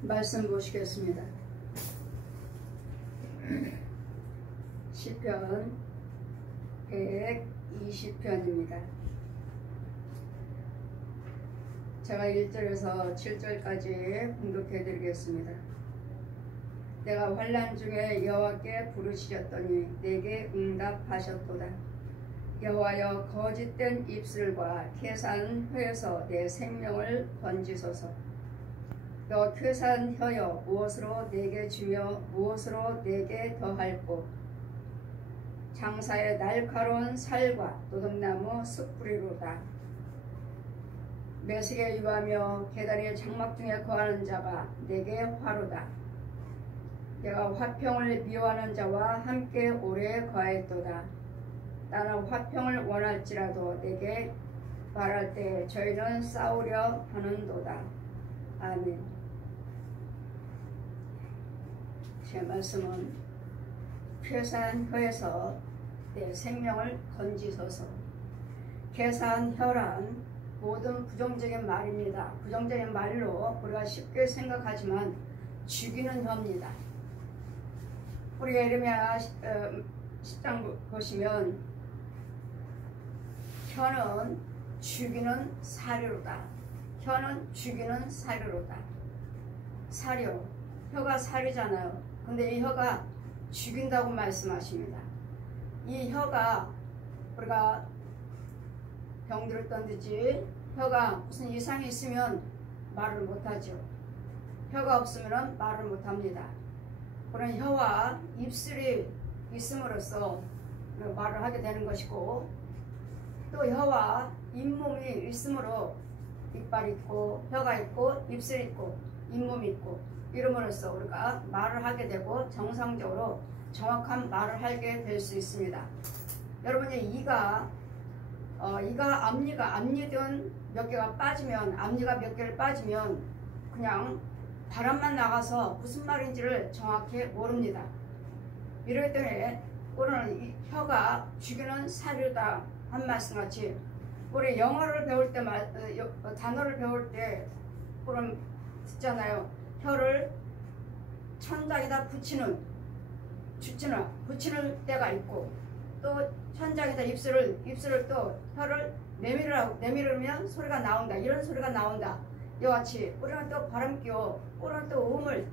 말씀 보시겠습니다. 시편 120편입니다. 제가 1절에서 7절까지 공독해 드리겠습니다. 내가 환난 중에 여호와께 부르짖었더니 내게 응답하셨도다. 여호와여, 거짓된 입술과 괴사한 혀에서 내 생명을 건지소서. 너 괴사한 혀여, 무엇으로 내게 주며 무엇으로 내게 더할꼬. 장사의 날카로운 살과 도둑나무 숯불이로다. 매식에 유하며 계단의 장막 중에 거하는 자가 내게 화로다. 내가 화평을 미워하는 자와 함께 오래 거하였도다. 나는 화평을 원할지라도 내게 말할 때 저희는 싸우려 하는도다. 아멘. 제 말씀은 괴사한 혀에서 내 생명을 건지소서. 괴사한 혀란 모든 부정적인 말입니다. 부정적인 말로 우리가 쉽게 생각하지만 죽이는 혀입니다. 우리가 예레미야 10장 보시면 혀는 죽이는 사료로다. 혀는 죽이는 사료로다. 사료, 혀가 살이잖아요. 근데 이 혀가 죽인다고 말씀하십니다. 이 혀가 우리가 병들었던 듯이 혀가 무슨 이상이 있으면 말을 못하죠. 혀가 없으면 말을 못합니다. 그런 혀와 입술이 있음으로써 말을 하게 되는 것이고, 또 혀와 잇몸이 있으므로 이빨이 있고 혀가 있고 입술이 있고 잇몸이 있고 이름으로써 우리가 말을 하게 되고 정상적으로 정확한 말을 하게 될 수 있습니다. 여러분이 이가 앞니든 몇 개가 빠지면, 앞니가 몇 개를 빠지면 그냥 바람만 나가서 무슨 말인지를 정확히 모릅니다. 이럴 때 오늘 이 혀가 죽이는 사료다 한 말씀같이, 우리 영어를 배울 때 단어를 배울 때 그런 듣잖아요. 혀를 천장에다 붙이는 때가 있고, 또 천장에다 입술을 또 혀를 내밀으면 소리가 나온다. 이런 소리가 나온다. 이와 같이 우리는 또 바람 끼워, 우리는 또 음을,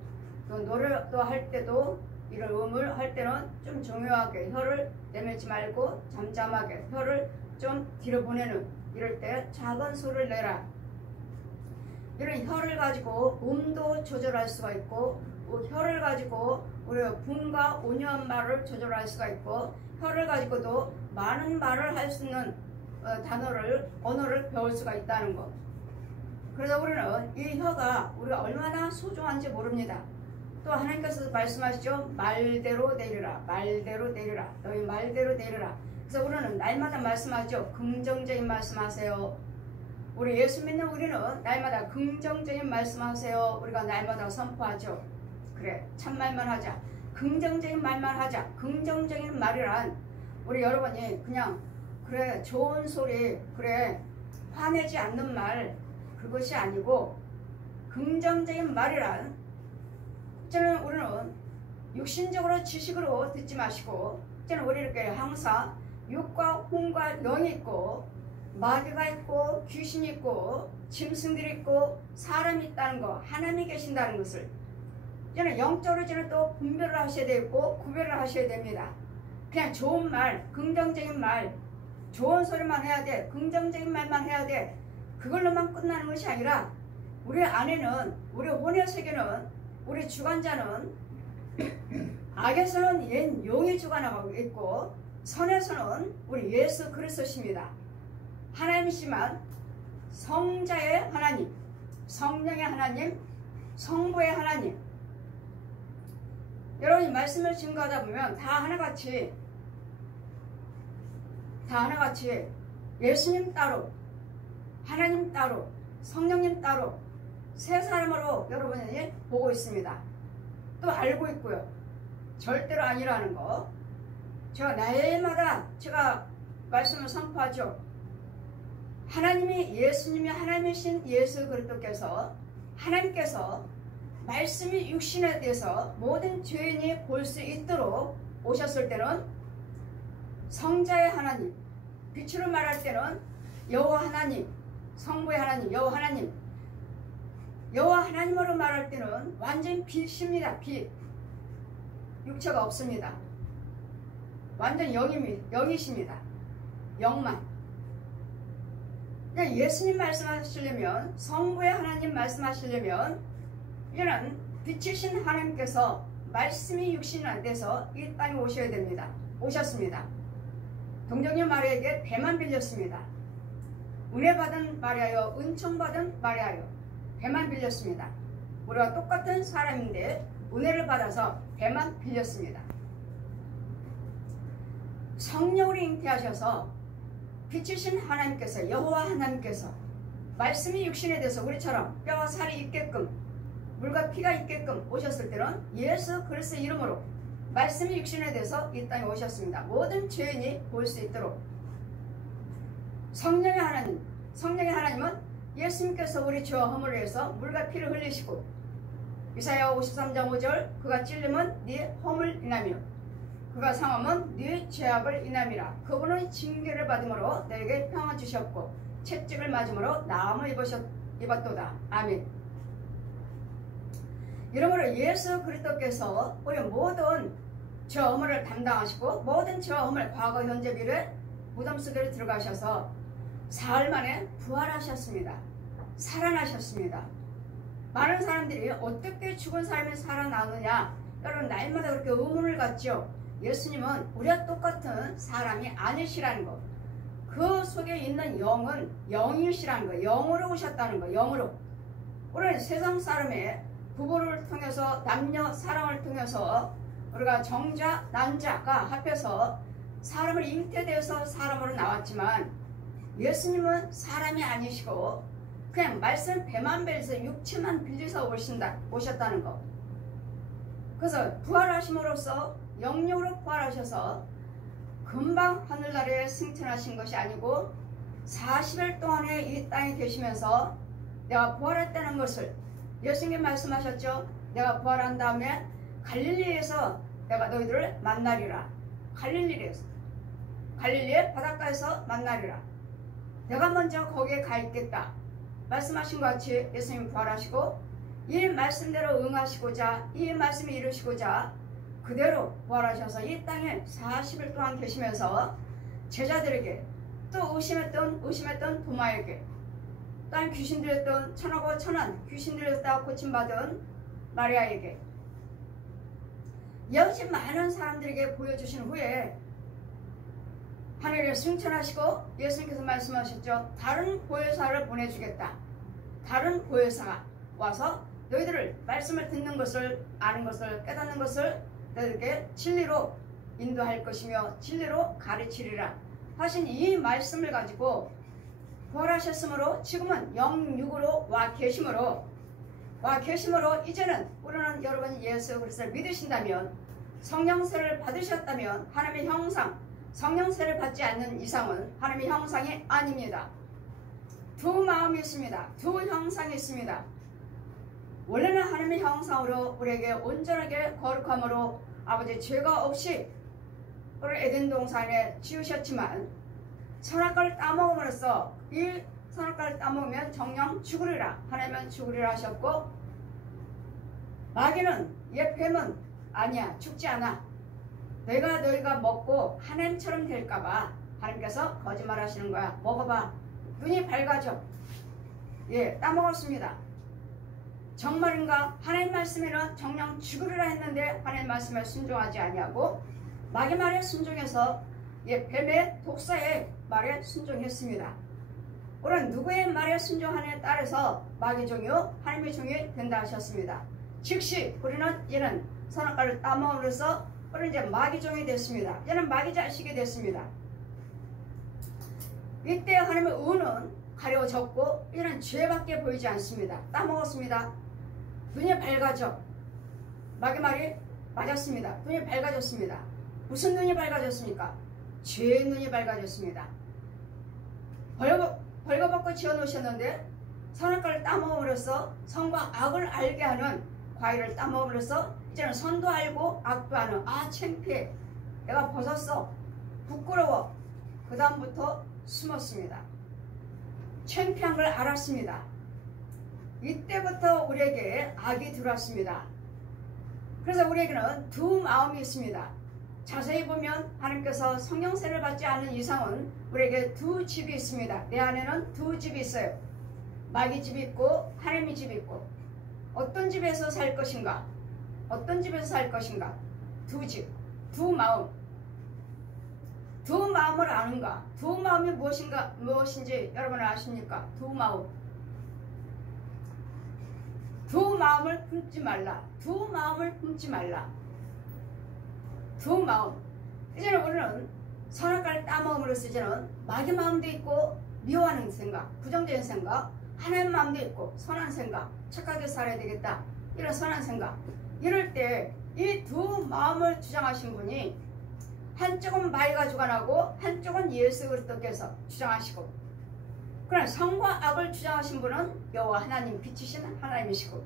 또 노래도 할 때도 이런 음을 할 때는 좀 중요하게 혀를 내밀지 말고 잠잠하게 혀를 좀 뒤로 보내는, 이럴 때 작은 소리를 내라. 이런 혀를 가지고 음도 조절할 수가 있고, 혀를 가지고 우리가 분과 온유한 말을 조절할 수가 있고, 혀를 가지고도 많은 말을 할 수 있는 언어를 배울 수가 있다는 것. 그래서 우리는 이 혀가 우리가 얼마나 소중한지 모릅니다. 또 하나님께서 말씀하시죠. 말대로 내리라. 말대로 내리라. 너희 말대로 내리라. 그래서 우리는 날마다 말씀하죠. 긍정적인 말씀하세요. 우리 예수 믿는 우리는 날마다 긍정적인 말씀하세요. 우리가 날마다 선포하죠. 그래, 참말만 하자. 긍정적인 말만 하자. 긍정적인 말이란 우리 여러분이 그냥 그래 좋은 소리, 그래 화내지 않는 말, 그것이 아니고 긍정적인 말이란, 저는 우리는 육신적으로 지식으로 듣지 마시고, 저는 우리 이렇게 항상 육과 혼과 영이 있고 마귀가 있고 귀신이 있고 짐승들이 있고 사람이 있다는 거, 하나님이 계신다는 것을 저는 영적으로 저는 또 분별을 하셔야 되고 구별을 하셔야 됩니다. 그냥 좋은 말, 긍정적인 말, 좋은 소리만 해야 돼, 긍정적인 말만 해야 돼, 그걸로만 끝나는 것이 아니라 우리 안에는, 우리 혼의 세계는, 우리 주관자는 악에서는 옛 용이 주관하고 있고 선에서는 우리 예수 그리스도십니다. 하나님이시만 성자의 하나님, 성령의 하나님, 성부의 하나님. 여러분이 말씀을 증거하다 보면 다 하나같이 예수님 따로, 하나님 따로, 성령님 따로 세 사람으로 여러분이 보고 있습니다. 또 알고 있고요. 절대로 아니라는 거. 제가 날마다 제가 말씀을 선포하죠. 하나님이, 예수님이 하나님이신 예수 그리스도께서, 하나님께서 말씀이 육신에 대해서 모든 죄인이 볼 수 있도록 오셨을 때는 성자의 하나님, 빛으로 말할 때는 여호와 하나님, 성부의 하나님, 여호와 하나님, 여호와 하나님으로 말할 때는 완전 빛입니다. 빛. 육체가 없습니다. 완전 영이십니다. 영만. 그러니까 예수님 말씀하시려면, 성부의 하나님 말씀하시려면 이제는 빛이신 하나님께서 말씀이 육신이 안 돼서 이 땅에 오셔야 됩니다. 오셨습니다. 동정녀 마리아에게 배만 빌렸습니다. 은혜 받은 마리아여, 은총 받은 마리아여, 배만 빌렸습니다. 우리가 똑같은 사람인데 은혜를 받아서 배만 빌렸습니다. 성령으로 잉태하셔서 빛이신 하나님께서, 여호와 하나님께서 말씀이 육신에 대해서 우리처럼 뼈와 살이 있게끔, 물과 피가 있게끔 오셨을 때는 예수 그리스도의 이름으로 말씀이 육신에 대해서 이 땅에 오셨습니다. 모든 죄인이 볼 수 있도록. 성령의 하나님, 성령의 하나님은 예수님께서 우리 죄와 허물을 위해서 물과 피를 흘리시고, 이사야 53장 5절, 그가 찔림은 네 허물 인함이요 그가 상함은 네 죄악을 인함이라. 그분은 징계를 받음으로 너에게 평안 주셨고 채찍을 맞음으로 나음을 입었도다. 아멘. 이러므로 예수 그리스도께서 우리 모든 죄 허물을 담당하시고 모든 죄와 허물, 과거 현재 미래 무덤 속에 들어가셔서 사흘 만에 부활하셨습니다. 살아나셨습니다. 많은 사람들이 어떻게 죽은 사람이 살아나느냐, 여러분 날마다 그렇게 의문을 갖죠. 예수님은 우리와 똑같은 사람이 아니시라는 것, 그 속에 있는 영은 영이시라는 거, 영으로 오셨다는 거, 영으로. 우리는 세상 사람의 부부를 통해서, 남녀 사랑을 통해서 우리가 정자, 난자가 합해서 사람을 잉태되어서 사람으로 나왔지만, 예수님은 사람이 아니시고 그냥 말씀 배만 빌려서 육체만 빌려서 오셨다는 거. 그래서 부활하심으로써 영육으로 부활하셔서 금방 하늘나라에 승천하신 것이 아니고 40일 동안에 이 땅에 계시면서 내가 부활했다는 것을 예수님이 말씀하셨죠. 내가 부활한 다음에 갈릴리에서 내가 너희들을 만나리라. 갈릴리의 바닷가에서 만나리라. 내가 먼저 거기에 가 있겠다 말씀하신 것 같이 예수님이 부활하시고 이 말씀대로 응하시고자, 이 말씀을 이루시고자 그대로 부활하셔서 이 땅에 40일 동안 계시면서 제자들에게, 또 의심했던 도마에게, 또한 귀신 들렸던 천하고 천한 귀신 들렸다 고침받은 마리아에게, 여지 많은 사람들에게 보여주신 후에 하늘에 승천하시고 예수님께서 말씀하셨죠. 다른 보혜사를 보내주겠다. 다른 보혜사가 와서 너희들을 말씀을 듣는 것을, 아는 것을, 깨닫는 것을 너희들에게 진리로 인도할 것이며 진리로 가르치리라 하신 이 말씀을 가지고 부활하셨으므로 지금은 영육으로 와 계심으로 이제는 우리는 여러분이 예수 그리스도를 믿으신다면, 성령세를 받으셨다면 하나님의 형상, 성령세를 받지 않는 이상은 하나님의 형상이 아닙니다. 두 마음이 있습니다. 두 형상이 있습니다. 원래는 하나님의 형상으로 우리에게 온전하게 거룩함으로 아버지 죄가 없이 우리 에덴 동산에 지으셨지만, 선악과를 따먹음으로써 이 선악과를 따먹으면 정령 죽으리라, 하나님은 죽으리라 하셨고, 마귀는, 뱀은 아니야, 죽지 않아. 너희가 먹고 하나님처럼 될까봐 하나님께서 거짓말 하시는 거야. 먹어봐. 눈이 밝아져. 따먹었습니다. 정말인가? 하나님 말씀에는 정령 죽으리라 했는데 하나님 말씀에 순종하지 아니하고 마귀 말에 순종해서 뱀의 독사의 말에 순종했습니다. 우리는 누구의 말에 순종하느냐에 따라서 마귀 종이요 하나님의 종이 된다 하셨습니다. 즉시 우리는 이는 선악과를 따먹음으로써 우리는 이제 마귀 종이 됐습니다. 이제는 마귀 자식이 됐습니다. 이때 하나님의 의는 가려졌고 이제는 죄밖에 보이지 않습니다. 따먹었습니다. 눈이 밝아져. 마귀 말이 맞았습니다. 눈이 밝아졌습니다. 무슨 눈이 밝아졌습니까? 죄의 눈이 밝아졌습니다. 벌거벗고 지어놓으셨는데 선악과를 따먹음으로써 선과 악을 알게 하는 과일을 따먹으면서 이제는 선도 알고 악도 아는 아 창피해 내가 벗었어 부끄러워 그 다음부터 숨었습니다. 창피한 걸 알았습니다. 이때부터 우리에게 악이 들어왔습니다. 그래서 우리에게는 두 마음이 있습니다. 자세히 보면 하나님께서 성령세를 받지 않는 이상은 우리에게 두 집이 있습니다. 내 안에는 두 집이 있어요. 마귀 집이 있고 하나님의 집이 있고 어떤 집에서 살 것인가? 어떤 집에서 살 것인가? 두 집, 두 마음. 두 마음을 아는가? 두 마음이 무엇인지 여러분 아십니까? 두 마음. 두 마음을 품지 말라. 두 마음을 품지 말라. 두 마음. 이제는 우리는 선악과를 따먹음으로써 이제는 마귀 마음도 있고 미워하는 생각, 부정적인 생각, 하나님 마음도 있고 선한 생각, 착하게 살아야 되겠다. 이런 선한 생각. 이럴 때 이 두 마음을 주장하신 분이 한쪽은 마귀가 주관하고 한쪽은 예수 그리스도께서 주장하시고 그러나 선과 악을 주장하신 분은 여호와 하나님 빛이신 하나님이시고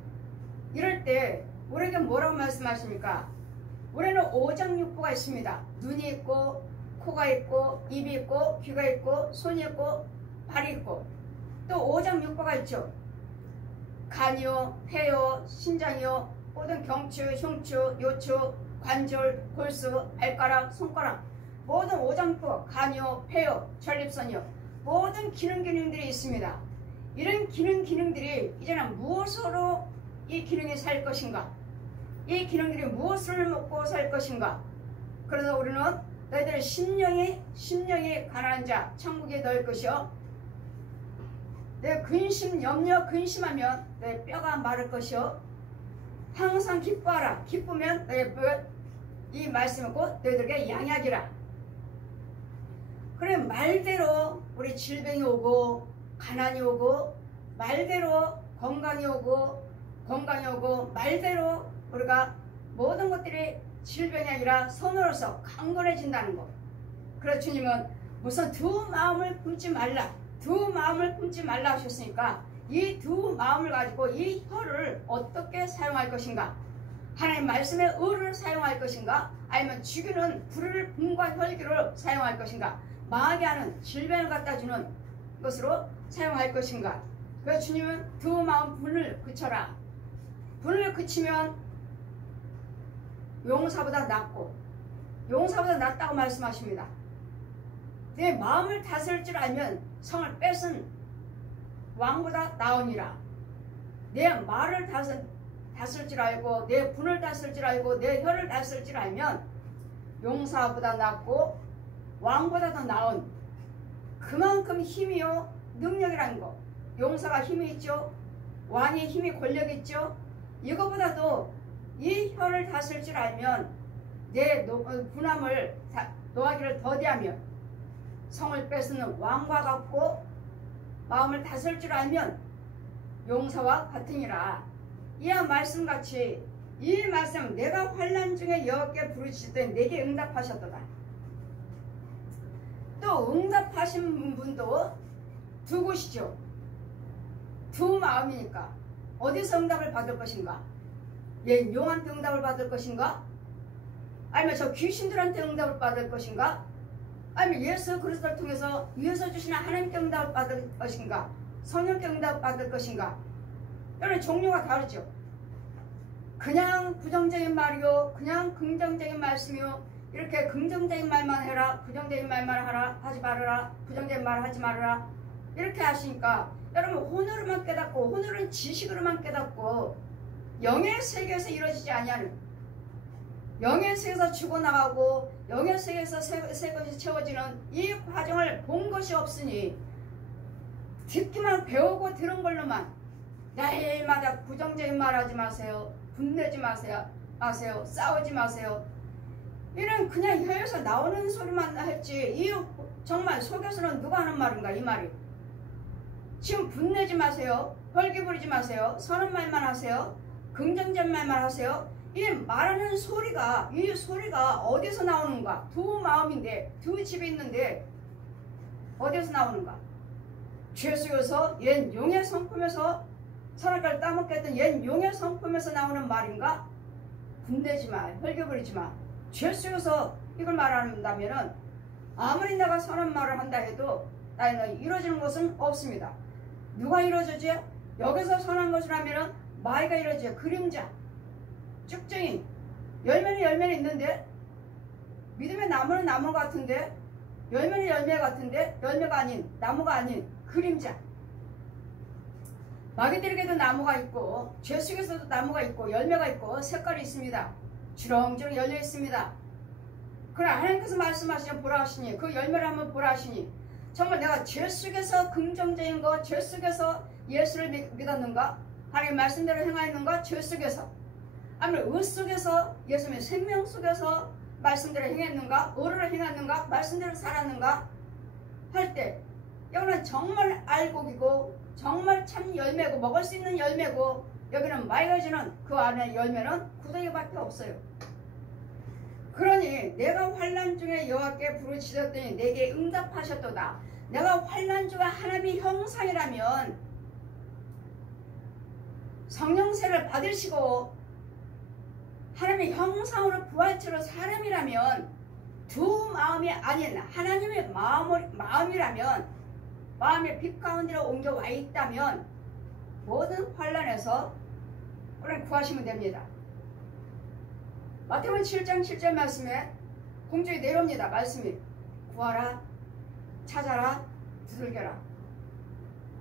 이럴 때 우리에게 뭐라고 말씀하십니까? 우리는 오장육부가 있습니다. 눈이 있고 코가 있고 입이 있고 귀가 있고 손이 있고 발이 있고 또 오장육부가 있죠. 간이요, 폐요, 신장이요, 모든 경추, 흉추, 요추, 관절, 골수, 발가락, 손가락 모든 오장육부, 간이요, 폐요, 전립선이요 모든 기능들이 있습니다. 이런 기능들이 이제는 무엇으로 이 기능이 살 것인가? 이 기능들이 무엇을 먹고 살 것인가? 그래서 우리는 너희들의 심령이 가난한 자 천국에 넣을 것이요 내 근심, 염려, 근심하면 내 뼈가 마를 것이요 항상 기뻐하라. 기쁘면 너의 이 말씀을 곧 너희들에게 양약이라. 그래 말대로 우리 질병이 오고 가난이 오고 말대로 건강이 오고 말대로 우리가 모든 것들이 질병이 아니라 선으로서 강건해진다는 것. 그래서 주님은 무슨 두 마음을 품지 말라. 두 마음을 품지 말라 하셨으니까 이 두 마음을 가지고 이 혀를 어떻게 사용할 것인가? 하나님 말씀의 의를 사용할 것인가? 아니면 죽이는 불을 분과 혈기를 사용할 것인가? 마귀 하는 질병을 갖다 주는 것으로 사용할 것인가? 그래서 주님은 두 마음 분을 그쳐라. 분을 그치면 용사보다 낫고 용사보다 낫다고 말씀하십니다. 내 마음을 다스릴 줄 알면 성을 뺏은 왕보다 나으니라. 내 말을 다스릴 줄 알고 내 분을 다스릴 줄 알고 내 혀를 다스릴 줄 알면 용사보다 낫고 왕보다 더 나은 그만큼 힘이요 능력이라는 거. 용사가 힘이 있죠. 왕의 힘이 권력이 있죠. 이거보다도 이 혀를 다스릴 줄 알면 내 분함을 노하기를 더디하면 성을 뺏는 왕과 같고 마음을 다스릴 줄 알면 용사와 같으니라. 이와 말씀같이 이 말씀 내가 환난 중에 여호와께 부르시되 내게 응답하셨도다. 또 응답하신 분도 두 곳이죠. 두 마음이니까 어디서 응답을 받을 것인가? 얘 용한테 응답을 받을 것인가? 아니면 저 귀신들한테 응답을 받을 것인가? 아니면 예수 그리스도를 통해서 위에서 주시는 하나님께 응답을 받을 것인가? 성령께 응답을 받을 것인가? 여러분 종류가 다르죠. 그냥 부정적인 말이요 그냥 긍정적인 말씀이요 이렇게 긍정적인 말만 해라 부정적인 말만 하지 말아라 부정적인 말 하지 말아라 이렇게 하시니까 여러분 혼으로만 깨닫고 혼으로는 지식으로만 깨닫고 영의 세계에서 이루어지지 아니하는 영의 세계에서 죽어나가고 영의 세계에서 새 것이 채워지는 이 과정을 본 것이 없으니 듣기만 배우고 들은 걸로만 날마다 부정적인 말 하지 마세요. 분내지 마세요. 싸우지 마세요. 이런 그냥 혀에서 나오는 소리만 했지 이 정말 속에서는 누가 하는 말인가 이 말이. 지금 분내지 마세요. 헐기 부리지 마세요. 선한 말만 하세요. 긍정적인 말만 하세요. 이 말하는 소리가 이 소리가 어디서 나오는가? 두 마음인데 두 집이 있는데 어디서 나오는가? 죄수여서 옛 용의 성품에서 선악과를 따먹게 했던 옛 용의 성품에서 나오는 말인가? 분대지 마, 헐겨버리지 마. 죄 속에서 이걸 말한다면은 아무리 내가 선한 말을 한다 해도 나는 이루어지는 것은 없습니다. 누가 이루어지지? 여기서 선한 것이라면은 마이가 이루어지죠. 그림자, 쭉정이, 열매는 있는데 믿음의 나무는 나무 같은데 열매는 열매 같은데 열매가 아닌, 나무가 아닌 그림자. 마귀들에게도 나무가 있고 죄 속에서도 나무가 있고 열매가 있고 색깔이 있습니다. 주렁주렁 열려 있습니다. 그러나 하나님께서 말씀하시면 보라 하시니 그 열매를 한번 보라 하시니 정말 내가 죄 속에서 긍정적인 거, 죄 속에서 예수를 믿었는가? 하나님 말씀대로 행하였는가? 죄 속에서. 아니면 의 속에서 예수님의 생명 속에서 말씀대로 행했는가? 의를 행했는가? 말씀대로 살았는가? 할 때 여기는 정말 알곡이고 정말 참 열매고 먹을 수 있는 열매고 여기는 맑아지는 그 안에 열매는 구더기밖에 없어요. 그러니 내가 환난 중에 여호와께 부르짖었더니 내게 응답하셨도다. 내가 환난 중에 하나님의 형상이라면 성령세를 받으시고 하나님의 형상으로 부활체로 사람이라면 두 마음이 아닌 하나님의 마음이라면 마음의 빛 가운데로 옮겨와 있다면 모든 환난에서 우리는 구하시면 됩니다. 마태복음 7장 7절 말씀에 공중에 내려옵니다. 말씀이 구하라, 찾아라, 두들겨라.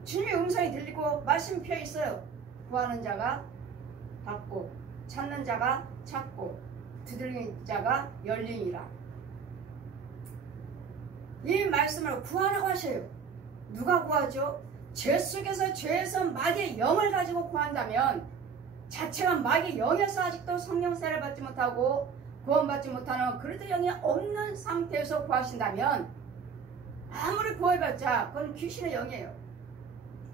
주님의 음성이 들리고 말씀이 피어 있어요. 구하는 자가 받고 찾는 자가 찾고 두들기는 자가 열리니라. 이 말씀을 구하라고 하셔요. 누가 구하죠? 죄 속에서 죄에서 마귀의 영을 가지고 구한다면 자체가 마귀의 영에서 아직도 성령세를 받지 못하고 구원받지 못하는 그리스도 영이 없는 상태에서 구하신다면 아무리 구해봤자 그건 귀신의 영이에요.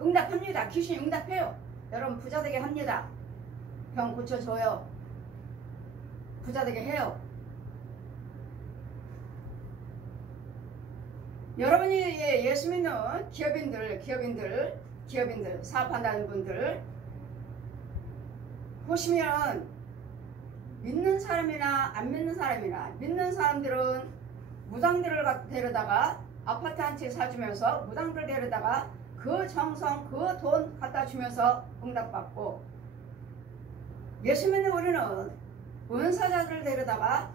응답합니다. 귀신이 응답해요. 여러분 부자되게 합니다. 병 고쳐줘요. 부자되게 해요. 여러분이 예수 믿는 기업인들 사업한다는 분들 보시면 믿는 사람이나 안 믿는 사람이나 믿는 사람들은 무당들을 데려다가 아파트 한 채 사주면서 무당들 데려다가 그 정성 그 돈 갖다 주면서 응답받고 예수 믿는 우리는 은사자들을 데려다가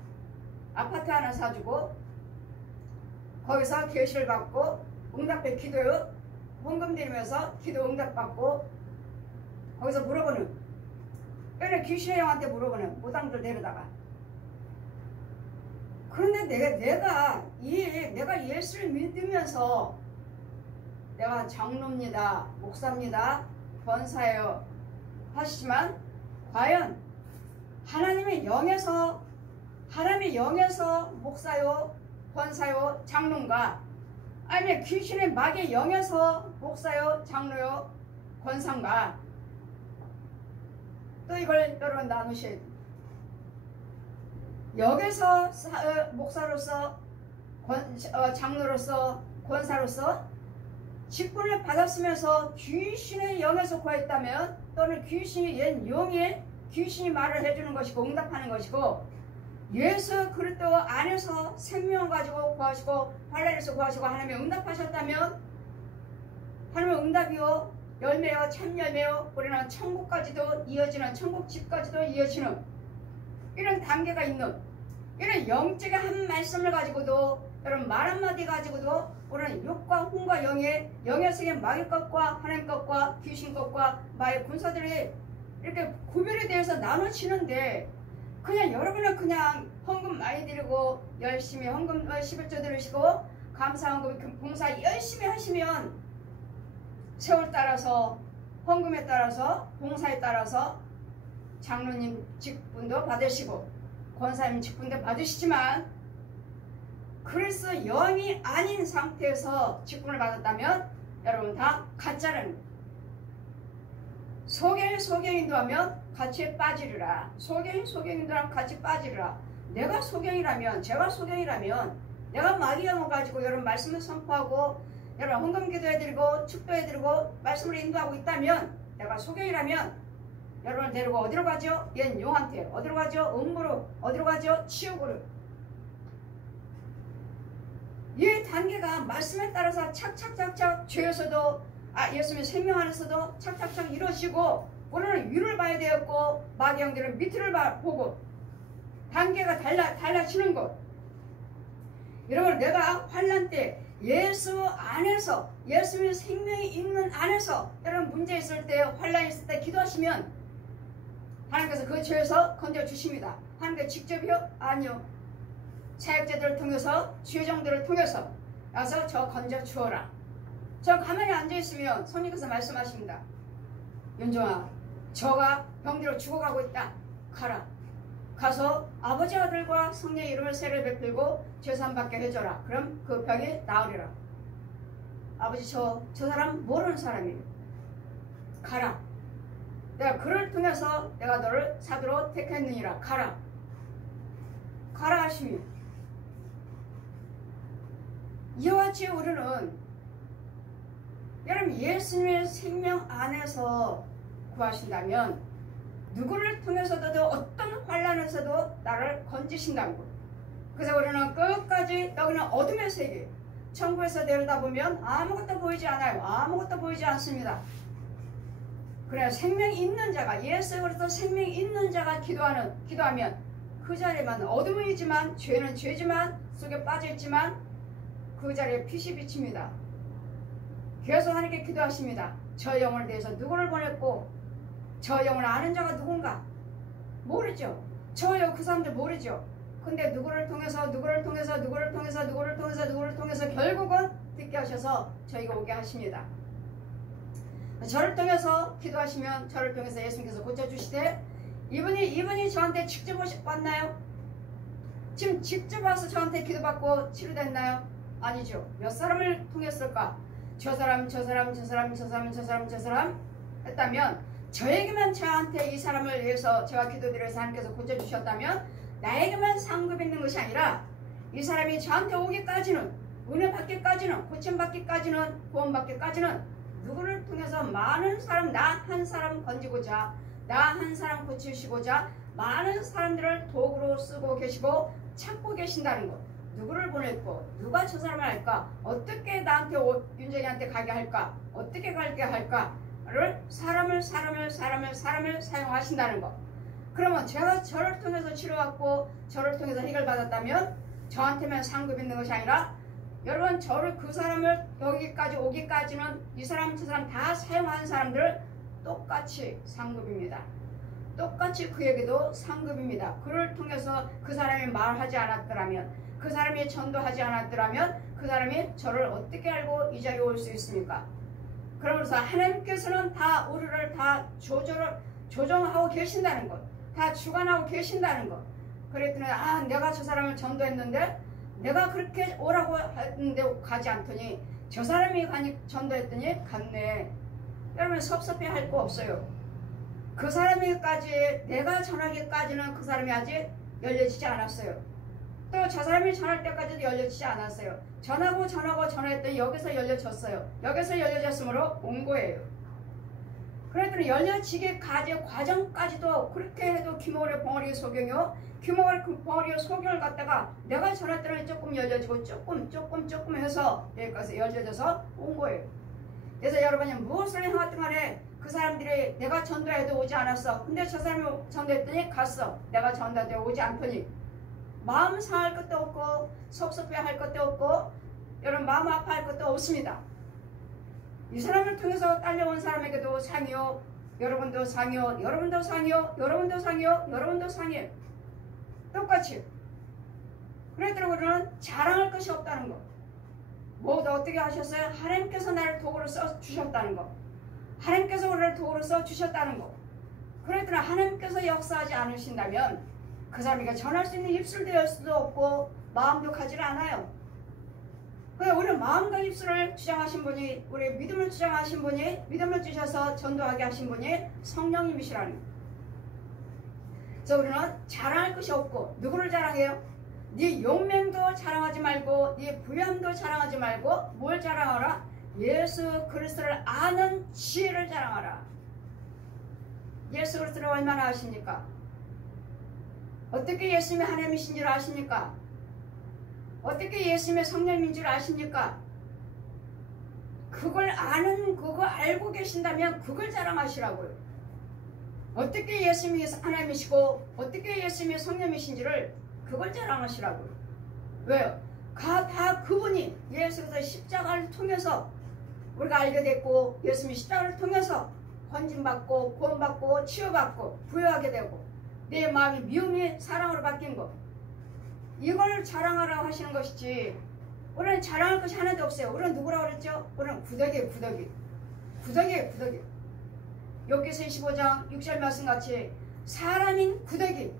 아파트 하나 사주고 거기서 계시를 받고 응답해 기도요 헌금 드리면서 기도 응답받고 거기서 물어보는 왜냐 귀신의 영한테 물어보는 무당들 데려다가 그런데 내가 예수를 믿으면서 내가 장로입니다 목사입니다 권사예요 하시지만 과연 하나님의 영에서 목사요 권사요 장로인가 아니면 귀신의 마귀의 영에서 목사요 장로요 권사인가 또 이걸 여러분 나누셔야 돼요. 여기서 목사로서 장로로서 권사로서 직분을 받았으면서 귀신의 영에서 구했다면 또는 귀신이 옛 용의 귀신이 말을 해주는 것이고 응답하는 것이고 예수 그리스도 안에서 생명을 가지고 구하시고 환난에서 구하시고 하나님의 응답하셨다면 하나님의 응답이요 열매요 참열매요 우리는 천국까지도 이어지는 천국집까지도 이어지는 이런 단계가 있는 이런 영적인 한 말씀을 가지고도 여러분 말 한마디 가지고도 우리는 육과 혼과 영의 세계 마귀 것과 하나님 것과 귀신 것과 마의 군사들이 이렇게 구별에 대해서 나눠지는데 그냥 여러분은 그냥 헌금 많이 드리고 열심히 헌금 11조 들으시고 감사헌금 봉사 열심히 하시면 세월 따라서 헌금에 따라서 봉사에 따라서 장로님 직분도 받으시고 권사님 직분도 받으시지만 그리스도 영이 아닌 상태에서 직분을 받았다면 여러분 다 가짜는 소경인도 하면 같이 빠지리라. 소경인도 하면 같이 빠지리라. 내가 소경이라면 제가 소경이라면 내가 마귀 영을 가지고 여러분 말씀을 선포하고 여러분 헌금 기도해드리고 축도해드리고 말씀을 인도하고 있다면 내가 소경이라면 여러분을 데리고 어디로 가죠? 옛 용한테. 어디로 가죠? 음부로. 어디로 가죠? 치욕으로. 이 단계가 말씀에 따라서 착착착착 죄에서도 예수님의 생명 안에서도 착착착 이루어지고 우리는 위를 봐야 되었고 마귀 형제는 밑을 보고 단계가 달라지는 것. 여러분 내가 환난 때 예수 안에서 예수님의 생명이 있는 안에서 여러분 문제 있을 때 환난이 있을 때 기도하시면 하나님께서 그 죄에서 건져주십니다. 하나님께서 직접이요? 아니요. 사역자들을 통해서 주의종들을 통해서 와서 저 건져주어라. 저 가만히 앉아있으면 성령께서 말씀하십니다. 윤종아 저가 병들어 죽어가고 있다. 가라. 가서 아버지 아들과 성령의 이름을 세례 베풀고 죄사함 받게 해줘라. 그럼 그 병이 나으리라. 아버지 저 사람 모르는 사람이에요. 가라. 내가 그를 통해서 내가 너를 사도로 택했느니라. 가라. 가라 하시니 이와 같이 우리는 여러분 예수님의 생명 안에서 구하신다면 누구를 통해서도 어떤 환난에서도 나를 건지신다는 것. 그래서 우리는 끝까지 여기는 어둠의 세계 천국에서 내려다보면 아무것도 보이지 않아요. 아무것도 보이지 않습니다. 그래 생명이 있는 자가 예수 그리스도 생명이 있는 자가 기도하면 그 자리에만 어둠이지만 죄는 죄지만 속에 빠져있지만 그 자리에 빛이 비칩니다. 계속 하나님께 기도하십니다. 저 영혼에 대해서 누구를 보냈고 저 영혼을 아는 자가 누군가 모르죠. 그 사람들 모르죠. 근데 누구를 통해서 결국은 듣게 하셔서 저희가 오게 하십니다. 저를 통해서 기도하시면 저를 통해서 예수님께서 고쳐주시되 이분이 저한테 직접 왔나요? 지금 직접 와서 저한테 기도받고 치료됐나요? 아니죠. 몇 사람을 통했을까? 저 사람 했다면 저에게만 저한테 이 사람을 위해서 제가 기도드려서 하나님께서 고쳐주셨다면 나에게만 상급 있는 것이 아니라 이 사람이 저한테 오기까지는 은혜 받기까지는 고침받기까지는 구원받기까지는 누구를 통해서 많은 사람 나 한 사람 건지고자 나 한 사람 고치시고자 많은 사람들을 도구로 쓰고 계시고 찾고 계신다는 것. 누구를 보냈고 누가 저 사람을 할까? 어떻게 나한테 윤정이한테 가게 할까? 어떻게 가게 할까를 사람을 사용하신다는 것. 그러면 제가 저를 통해서 치료받고 저를 통해서 해결받았다면 저한테만 상급 있는 것이 아니라 여러분 그 사람을 여기까지 오기까지는 이 사람 저 사람 다 사용하는 사람들 똑같이 상급입니다. 똑같이 그에게도 상급입니다. 그를 통해서 그 사람이 말하지 않았더라면 그 사람이 전도하지 않았더라면 그 사람이 저를 어떻게 알고 이 자리에 올 수 있습니까? 그러면서 하나님께서는 다 우리를 다 조정하고 계신다는 것, 다 주관하고 계신다는 것. 그랬더니 내가 저 사람을 전도했는데 내가 그렇게 오라고 했는데 가지 않더니 저 사람이 전도했더니 갔네. 여러분 섭섭해할 거 없어요. 그 사람에게까지 내가 전하기까지는 그 사람이 아직 열려지지 않았어요. 또 저 사람이 전할 때까지도 열려지지 않았어요. 전했더니 여기서 열려졌어요. 여기서 열려졌으므로 온 거예요. 그랬더니 열려지기까지 과정까지도 그렇게 해도 귀머거리 벙어리 소경이요. 귀머거리 벙어리 소경을 갖다가 내가 전했더니 조금 열려지고 조금 해서 여기까지 열려져서 온 거예요. 그래서 여러분이 무엇을 행하든 간에 그 사람들이 내가 전도해도 오지 않았어. 근데 저 사람이 전도했더니 갔어. 내가 전도해도 오지 않더니 마음 상할 것도 없고 섭섭해할 것도 없고 여러분 마음 아파할 것도 없습니다. 이 사람을 통해서 딸려온 사람에게도 상이요. 여러분도 상이요. 여러분도 상이요. 여러분도 상이요. 여러분도 상이에요. 똑같이. 그랬더니 우리는 자랑할 것이 없다는 거. 모두 어떻게 하셨어요? 하나님께서 나를 도구로 써주셨다는 거. 하나님께서 우리를 도구로 써주셨다는 거. 그랬더니 하나님께서 역사하지 않으신다면 그 사람에게 전할 수 있는 입술도 열 수도 없고 마음도 가지를 않아요. 그래 우리는 마음과 입술을 주장하신 분이 우리 믿음을 주장하신 분이 믿음을 주셔서 전도하게 하신 분이 성령님이시라는 거예요. 그래서 우리는 자랑할 것이 없고 누구를 자랑해요? 네 용맹도 자랑하지 말고 네 부양도 자랑하지 말고 뭘 자랑하라? 예수 그리스도를 아는 지혜를 자랑하라. 예수 그리스도를 얼마나 아십니까? 어떻게 예수님이 하나님이신 줄 아십니까? 어떻게 예수님의 성령인 줄 아십니까? 그걸 그거 알고 계신다면 그걸 자랑하시라고요. 어떻게 예수님이 하나님이시고 어떻게 예수님의 성령이신지를 그걸 자랑하시라고요. 왜요? 다 그분이 예수께서 십자가를 통해서 우리가 알게 됐고 예수님이 십자가를 통해서 건진받고 구원받고 치유받고 부여하게 되고 내 마음이 미움이 사랑으로 바뀐 것, 이걸 자랑하라고 하시는 것이지 우리는 자랑할 것이 하나도 없어요. 우리는 누구라고 그랬죠? 우리는 구더기예요. 구더기예요. 욥기서 25장 6절 말씀같이 사람인 구더기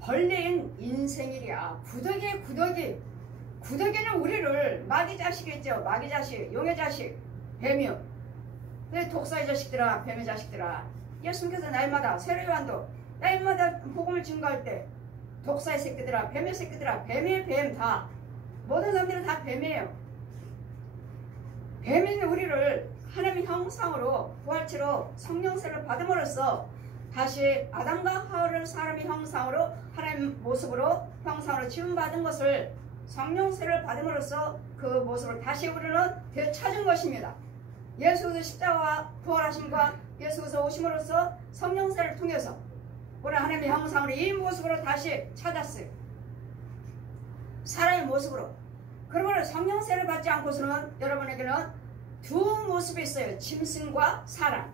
벌레인 인생이랴. 구더기는 우리를 마귀 자식이죠. 마귀 자식, 용의 자식, 뱀이요. 근데 독사의 자식들아, 뱀의 자식들아, 예수님께서 날마다 세례 요한도 날마다 복음을 증거할 때 독사의 새끼들아, 뱀의 새끼들아, 뱀의 뱀 다 모든 사람들은 다 뱀이에요. 뱀인 우리를 하나님의 형상으로 부활체로 성령세를 받음으로써 다시 아담과 하와를 사람의 형상으로 하나님 모습으로 형상으로 지음받은 것을 성령세를 받음으로써 그 모습을 다시 우리는 되찾은 것입니다. 예수께서 십자가와 부활하심과 예수께서 오심으로써 성령세를 통해서 우리 하나님의 형상으로 이 모습으로 다시 찾았어요. 사람의 모습으로. 그러므로 성령세를 받지 않고서는 여러분에게는 두 모습이 있어요. 짐승과 사람.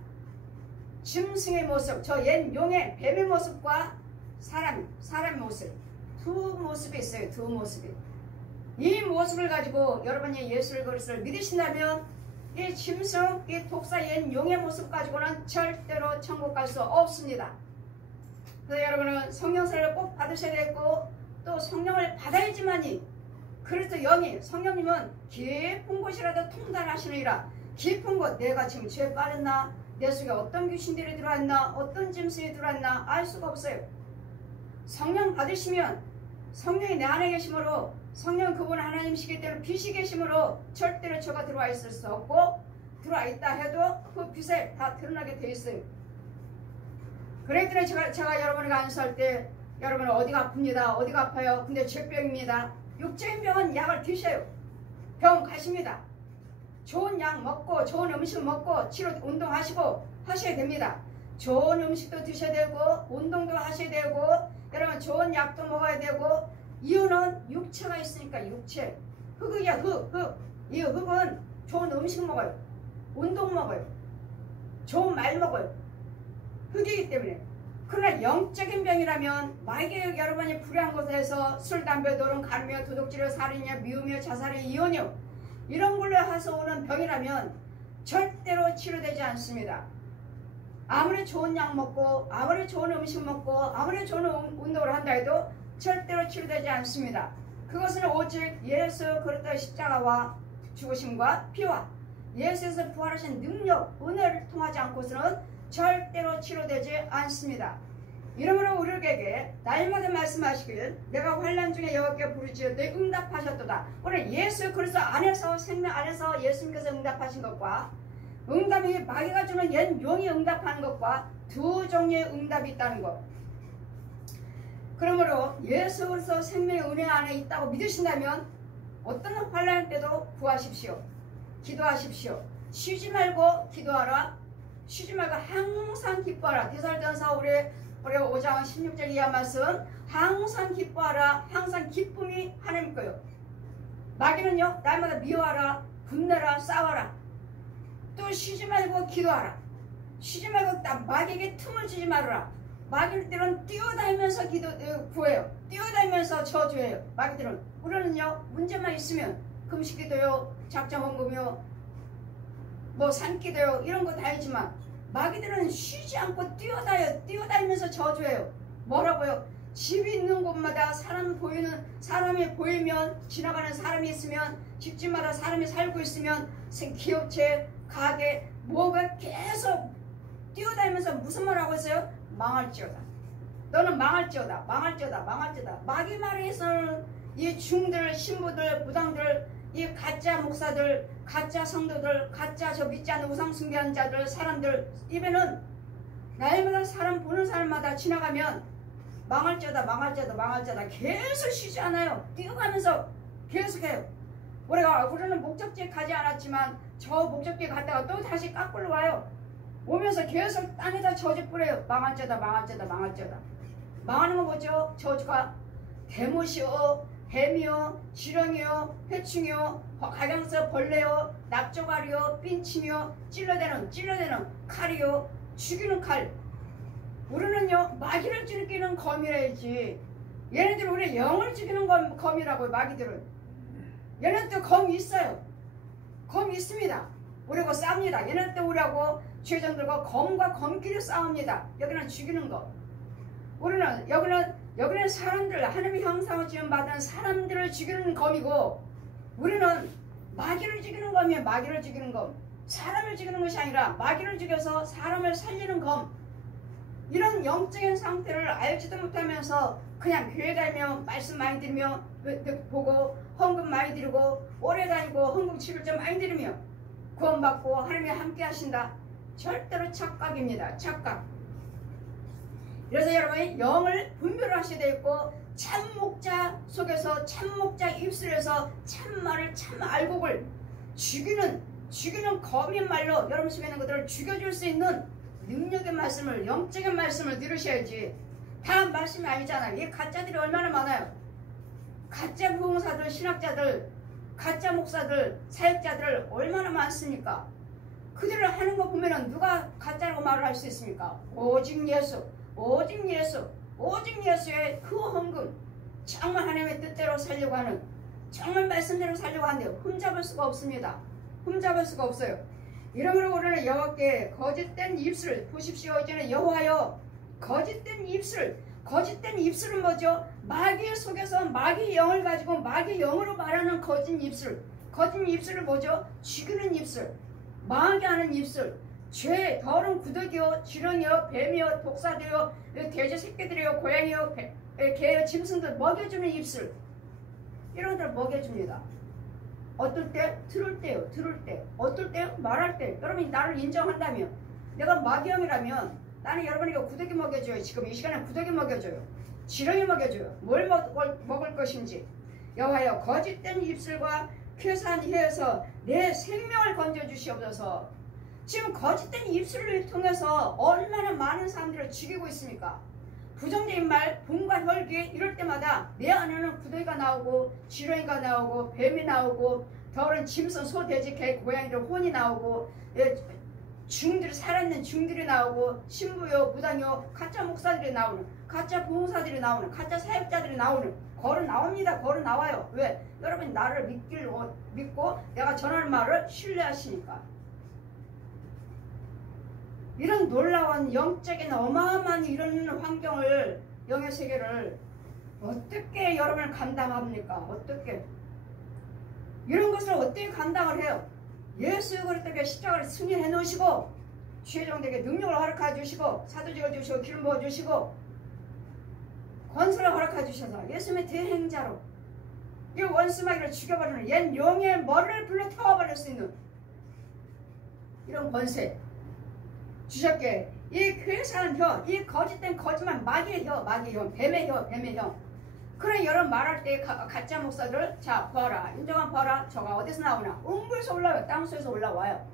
짐승의 모습, 저 옛 용의 뱀의 모습과 사람의 모습. 두 모습이 있어요. 두 모습이. 이 모습을 가지고 여러분이 예수 그리스도를 믿으신다면 이 짐승, 이 독사 옛 용의 모습 가지고는 절대로 천국 갈 수 없습니다. 그래서 여러분은 성령세를 꼭 받으셔야 되고 또 성령을 받아야지만이 그래서 영이 성령님은 깊은 곳이라도 통달하시느니라. 깊은 곳, 내가 지금 죄에 빠졌나, 내 속에 어떤 귀신들이 들어왔나, 어떤 짐승이 들어왔나 알 수가 없어요. 성령 받으시면 성령이 내 안에 계심으로 성령 그분 하나님이시기 때문에 빛이 계심으로 절대로 죄가 들어와 있을 수 없고 들어와 있다 해도 그 빛에 다 드러나게 돼 있어요. 그랬더니 제가 여러분에게 안수할 때 여러분은 어디가 아픕니다. 어디가 아파요. 근데 죄병입니다. 육체인 병은 약을 드셔요. 병 가십니다. 좋은 약 먹고 좋은 음식 먹고 치료 운동하시고 하셔야 됩니다. 좋은 음식도 드셔야 되고 운동도 하셔야 되고 여러분 좋은 약도 먹어야 되고 이유는 육체가 있으니까 육체. 흙이야 흙. 이 흙은 좋은 음식 먹어요. 운동 먹어요. 좋은 말 먹어요. 흙이기 때문에. 그러나 영적인 병이라면 만약에 여러분이 불의한 곳에서 술, 담배, 노름, 가르며 도둑질이며 살인이며 미우며 자살이며 이혼이요 이런 걸로 해서 오는 병이라면 절대로 치료되지 않습니다. 아무리 좋은 약 먹고 아무리 좋은 음식 먹고 아무리 좋은 운동을 한다 해도 절대로 치료되지 않습니다. 그것은 오직 예수 그리스도의 십자가와 죽으심과 피와 예수에서 부활하신 능력, 은혜를 통하지 않고서는 절대로 치료되지 않습니다. 이러므로 우리에게 날마다 말씀하시길 내가 환난 중에 여호와께 부르짖었더니 응답하셨도다. 오늘 예수 그리스도 안에서 생명 안에서 예수님께서 응답하신 것과 응답이 마귀가 주는 옛 용이 응답하는 것과 두 종류의 응답이 있다는 것. 그러므로 예수 그리스도 생명의 은혜 안에 있다고 믿으신다면 어떤 환난 때도 구하십시오. 기도하십시오. 쉬지 말고 기도하라. 쉬지 말고 항상 기뻐하라. 데살로니가서 우리 5장 16절 이하 말씀 항상 기뻐하라. 항상 기쁨이 하나님 거요. 마귀는요 날마다 미워하라. 분내라. 싸워라. 또 쉬지 말고 기도하라. 쉬지 말고 마귀에게 틈을 주지 말아라. 마귀들은 뛰어다니면서 구해요. 뛰어다니면서 저주해요. 마귀들은. 우리는요 문제만 있으면 금식기도요 작정헌금이요 뭐 산기도요 이런 거 다 있지만 마귀들은 쉬지 않고 뛰어다니면서 저주해요. 뭐라고요? 집이 있는 곳마다 사람이 보이면 지나가는 사람이 있으면 집집마다 사람이 살고 있으면 기업체, 가게 뭐가 계속 뛰어다니면서 무슨 말 하고 있어요? 망할지어다. 너는 망할지어다. 마귀 말에서는 이 중들, 신부들, 무당들 이 가짜 목사들, 가짜 성도들, 가짜 저 믿지 않는 우상 숭배하는 자들, 사람들 입에는 날마다 사람 보는 사람마다 지나가면 망할자다 망할자다 망할자다 계속 쉬지 않아요. 뛰어가면서 계속해요. 우리는 목적지에 가지 않았지만 저 목적지에 갔다가 또 다시 깎으러 와요. 오면서 계속 땅에다 저주 뿌려요. 망할자다 망할자다 망할자다. 망하는 거 뭐죠? 저주가 대못이요, 뱀이요, 지렁이요, 회충이요, 가경서 벌레요, 납조가리요, 핀치며 찔러대는 칼이요, 죽이는 칼. 우리는요 마귀를 죽이는 검이라야지. 얘네들 우리 영을 죽이는 검이라고요. 마귀들은. 얘네들 검이 있어요. 검이 있습니다. 우리하고 싸웁니다. 얘네들 우리하고 죄정들과 검과 검끼리 싸웁니다. 여기는 죽이는 거. 우리는 여기는 사람들, 하나님의 형상을 지음받은 사람들을 죽이는 검이고, 우리는 마귀를 죽이는 검이에요. 마귀를 죽이는 검. 사람을 죽이는 것이 아니라 마귀를 죽여서 사람을 살리는 검. 이런 영적인 상태를 알지도 못하면서 그냥 교회 다니며 말씀 많이 들으며 보고 헌금 많이 드리고 오래 다니고 헌금 11조 많이 드리며 구원받고 하나님이 함께 하신다. 절대로 착각입니다. 착각. 그래서 여러분이 영을 분별을 하셔야 되고, 참목자 속에서 참목자 입술에서 참말을 참 알곡을 죽이는 검인 말로 여러분 속에 있는 것들을 죽여줄 수 있는 능력의 말씀을, 영적인 말씀을 들으셔야지. 다 말씀이 아니잖아요. 이 가짜들이 얼마나 많아요. 가짜 부흥사들, 신학자들, 가짜 목사들, 사역자들 얼마나 많습니까? 그들을 하는 거 보면은 누가 가짜라고 말을 할 수 있습니까? 오직 예수, 오직 예수, 오직 예수의 그 헌금, 정말 하나님의 뜻대로 살려고 하는, 정말 말씀대로 살려고 하는데 흠잡을 수가 없습니다. 흠잡을 수가 없어요. 이러므로 우리는 여호와께 거짓된 입술, 보십시오. 이제는 여호와여 거짓된 입술은 뭐죠? 마귀 속에서 마귀 영을 가지고 마귀 영으로 말하는 거짓 입술은 뭐죠? 죽이는 입술, 망하게 하는 입술, 죄, 더러운 구더기요, 지렁이요, 뱀이요, 독사들이요, 돼지 새끼들이요, 고양이요, 개요, 짐승들 먹여주는 입술, 이런 것들 먹여줍니다. 어떨 때? 들을 때요. 어떨 때? 말할 때. 여러분이 나를 인정한다면, 내가 마귀형이라면 나는 여러분에게 구더기 먹여줘요. 지금 이 시간에 구더기 먹여줘요. 지렁이 먹여줘요. 뭘 먹을 것인지. 여호와여 거짓된 입술과 쾌산 혀에서 내 생명을 건져주시옵소서. 지금 거짓된 입술을 통해서 얼마나 많은 사람들을 죽이고 있습니까? 부정적인 말, 분과 혈기 이럴 때마다 내 안에는 구더기가 나오고 지렁이가 나오고 뱀이 나오고 더러운 짐승, 소, 돼지, 개, 고양이들 혼이 나오고 중들, 살아있는 중들이 나오고 신부요, 무당요, 가짜 목사들이 나오는, 가짜 부흥사들이 나오는, 가짜 사역자들이 나오는, 걸어 나옵니다. 걸어 나와요. 왜? 여러분이 나를 믿고 내가 전하는 말을 신뢰하시니까. 이런 놀라운 영적인 어마어마한 이런 환경을, 영의 세계를 어떻게 여러분을 감당합니까? 어떻게? 이런 것을 어떻게 감당을 해요? 예수 그리스도께 십자가를 승리해 놓으시고 주의종들에게 능력을 허락해 주시고 사도직을 주시고 기름 부어 주시고 권세를 허락해 주셔서 예수님의 대행자로 이 원수마귀를 죽여버리는 옛 용의 머리를 불러 태워버릴 수 있는 이런 권세 주셨기에 이 괴사한 혀, 이 거짓된 거짓말, 마귀의 혀, 뱀의 혀. 그런 여러분 말할 때 가짜 목사들, 자 봐라, 인정한 봐라, 저가 어디서 나오나? 음부에서 올라와요. 땅속에서 올라와요.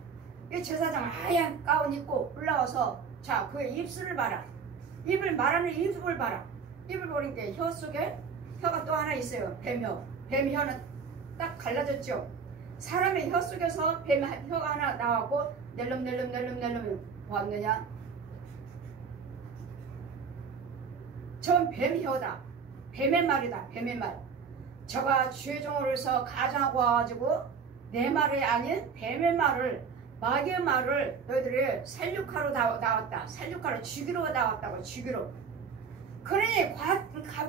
이 제사장 하얀 가운 입고 올라와서 자 그의 입술을 봐라. 입을 말하는 입을 봐라. 입을 보니까 혀 속에 혀가 또 하나 있어요. 뱀혀. 뱀혀는 딱 갈라졌죠. 사람의 혀 속에서 뱀 혀가 하나 나왔고 낼름낼름 보았느냐? 전 뱀혀다. 뱀의 말이다. 뱀의 말. 저가 주의 종으로서 가정하고 와가지고 내 말이 아닌 뱀의 말을, 마귀의 말을 너희들이 살육하러 나왔다. 살육하러 죽이러 나왔다고. 죽이러. 그러니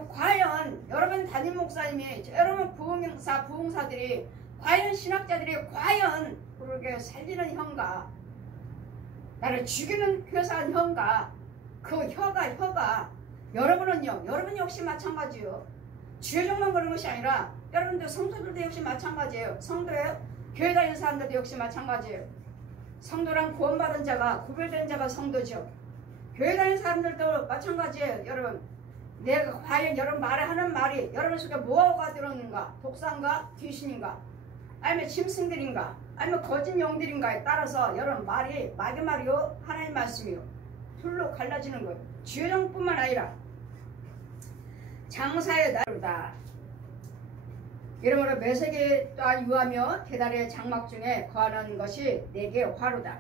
과연 여러분 담임 목사님이, 여러분 부흥사들이, 과연 신학자들이 과연 그렇게 살리는 혀인가, 나를 죽이는 교사한 혀인가, 그 혀가 여러분은요, 여러분 역시 마찬가지요. 주의 종만 그런 것이 아니라 여러분들 성도들도 역시 마찬가지예요. 성도예요. 교회 다니는 사람들도 역시 마찬가지예요. 성도란 구원받은 자가, 구별된 자가 성도죠. 교회 다니는 사람들도 마찬가지예요. 여러분, 내가 과연 여러분 하는 말이 여러분 속에 뭐가 들었는가? 독사인가? 귀신인가? 아니면 짐승들인가? 아니면 거짓 영들인가에 따라서 여러분 말이 마귀 말이요 하나님 말씀이요 둘로 갈라지는 거예요. 주여정뿐만 아니라 장사의 날이다. 이러므로 매색에 또한 유하며 계달의 장막 중에 거하는 것이 내게 화로다.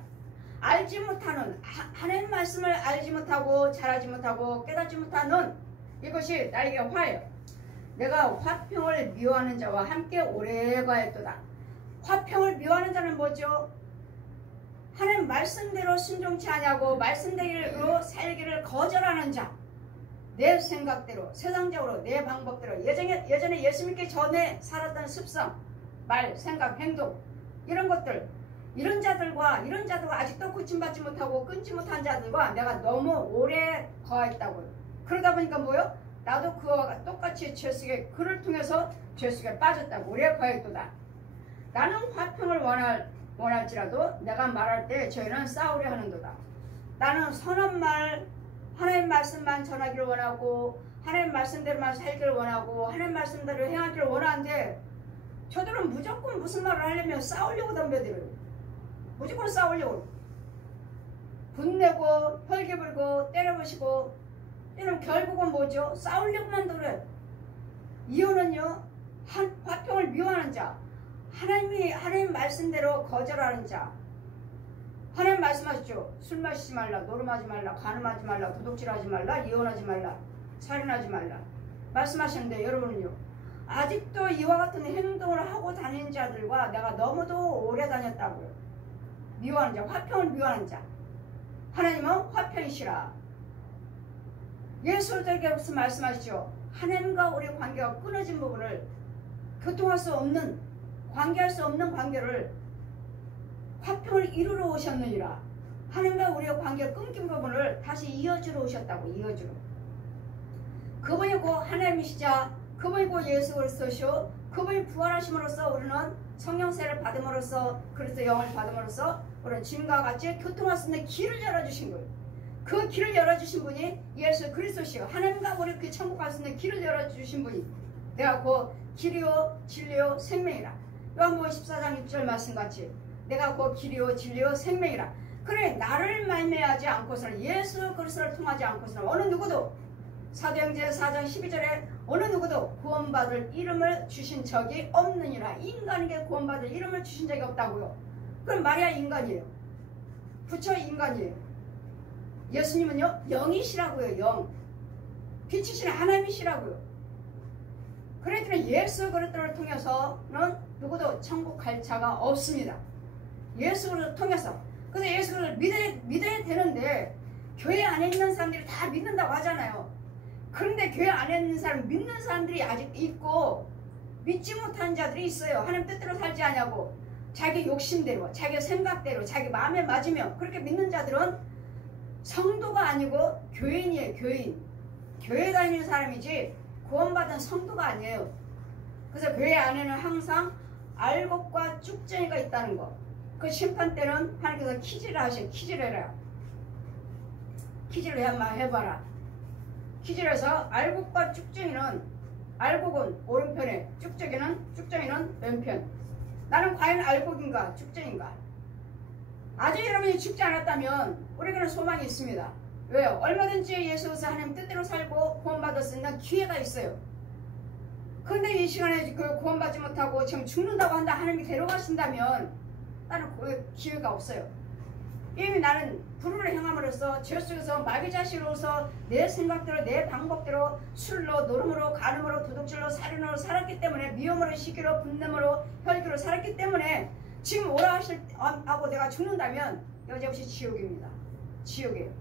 알지 못하는 하나님 말씀을 알지 못하고 잘하지 못하고 깨닫지 못하는 이것이 나에게 화예요. 내가 화평을 미워하는 자와 함께 오래 거했도다. 화평을 미워하는 자는 뭐죠? 하나님 말씀대로 순종치 아니하고 말씀대로 살기를 거절하는 자. 내 생각대로 세상적으로 내 방법대로 예전에 예수 믿기 전에 살았던 습성, 말, 생각, 행동 이런 것들 이런 자들과 아직도 고침받지 못하고 끊지 못한 자들과 내가 너무 오래 거했다고요. 그러다 보니까 뭐요? 나도 그와 똑같이 죄 속에 그를 통해서 죄 속에 빠졌다고 오래 거했도다. 나는 화평을 원할지라도 내가 말할 때 저희는 싸우려 하는도다. 나는 선한 말 하나님 말씀만 전하기를 원하고 하나님 말씀대로만 살기를 원하고 하나님 말씀대로 행하기를 원하는데 저들은 무조건 무슨 말을 하려면 싸우려고 덤벼들어요. 무조건 싸우려고 분내고 혈기 불고 때려부시고 이런 결국은 뭐죠? 싸우려고만 들어요. 이유는요. 화평을 미워하는 자 하나님 말씀대로 거절하는 자 하나님 말씀하시죠. 술 마시지 말라, 노름하지 말라, 간음하지 말라, 도둑질하지 말라, 이혼하지 말라, 살인하지 말라 말씀하시는데 여러분은요. 아직도 이와 같은 행동을 하고 다니는 자들과 내가 너무도 오래 다녔다고요. 미워하는 자, 화평을 미워하는 자. 하나님은 화평이시라. 예수님께서 말씀하시죠. 하나님과 우리의 관계가 끊어진 부분을 교통할 수 없는 관계할 수 없는 관계를 화평을 이루러 오셨느니라. 하나님과 우리의 관계가 끊긴 부분을 다시 이어주러 오셨다고. 이어주러. 그분이고 하나님이시자 그분이고 예수 그리스도시오. 그분이 부활하심으로써 우리는 성령세를 받음으로써 그리스도 영을 받음으로써 우리는 주님과 같이 교통할 수 있는 길을 열어주신 거예요. 그 길을 열어주신 분이 예수 그리스도시요. 하나님과 우리 그 천국 갈 수 있는 길을 열어주신 분이 내가 그 길이요 진리요 생명이라. 요한복음 14장 6절 말씀같이 내가 그 길이요 진리요 생명이라. 그래 나를 말미암지 않고서는 예수 그리스도를 통하지 않고서는 어느 누구도 사도행전 4장 12절에 어느 누구도 구원받을 이름을 주신 적이 없느니라. 인간에게 구원받을 이름을 주신 적이 없다고요. 그럼 마리아 인간이에요. 부처 인간이에요. 예수님은요 영이시라고요. 영. 빛이신 하나님이시라고요. 그러니까 예수 그리스도를 통해서는 누구도 천국 갈 자가 없습니다. 예수 그리스도를 통해서. 그래서 예수 그리스도를 믿어야 되는데 교회 안에 있는 사람들이 다 믿는다고 하잖아요. 그런데 교회 안에 있는 사람 믿는 사람들이 아직 있고 믿지 못하는 자들이 있어요. 하나님 뜻대로 살지 않냐고 자기 욕심대로 자기 생각대로 자기 마음에 맞으며 그렇게 믿는 자들은 성도가 아니고 교인이에요. 교인. 교회 다니는 사람이지 구원받은 성도가 아니에요. 그래서 교회 안에는 항상 알곡과 쭉쟁이가 있다는 거. 그 심판 때는 하나님께서 퀴즈를 하셔. 퀴즈를 해라. 퀴즈를 한번 해봐라. 퀴즈를 해서 알곡과 쭉쟁이는 알곡은 오른편에 쭉쟁이는 왼편. 나는 과연 알곡인가 쭉쟁인가? 아직 여러분이 죽지 않았다면 우리에게는 소망이 있습니다. 왜요? 얼마든지 예수께서 하나님 뜻대로 살고 구원받을 수 있는 기회가 있어요. 그런데 이 시간에 그 구원받지 못하고 지금 죽는다고 한다 하나님이 데려가신다면 나는 그 기회가 없어요. 이미 나는 불의를 행함으로써 죄 속에서 마귀 자식으로서 내 생각대로 내 방법대로 술로 노름으로 간음으로 도둑질로 살인으로 살았기 때문에 미움으로 시기로 분냄으로 혈기로 살았기 때문에 지금 오라 하고 내가 죽는다면 여지없이 지옥입니다. 지옥이에요.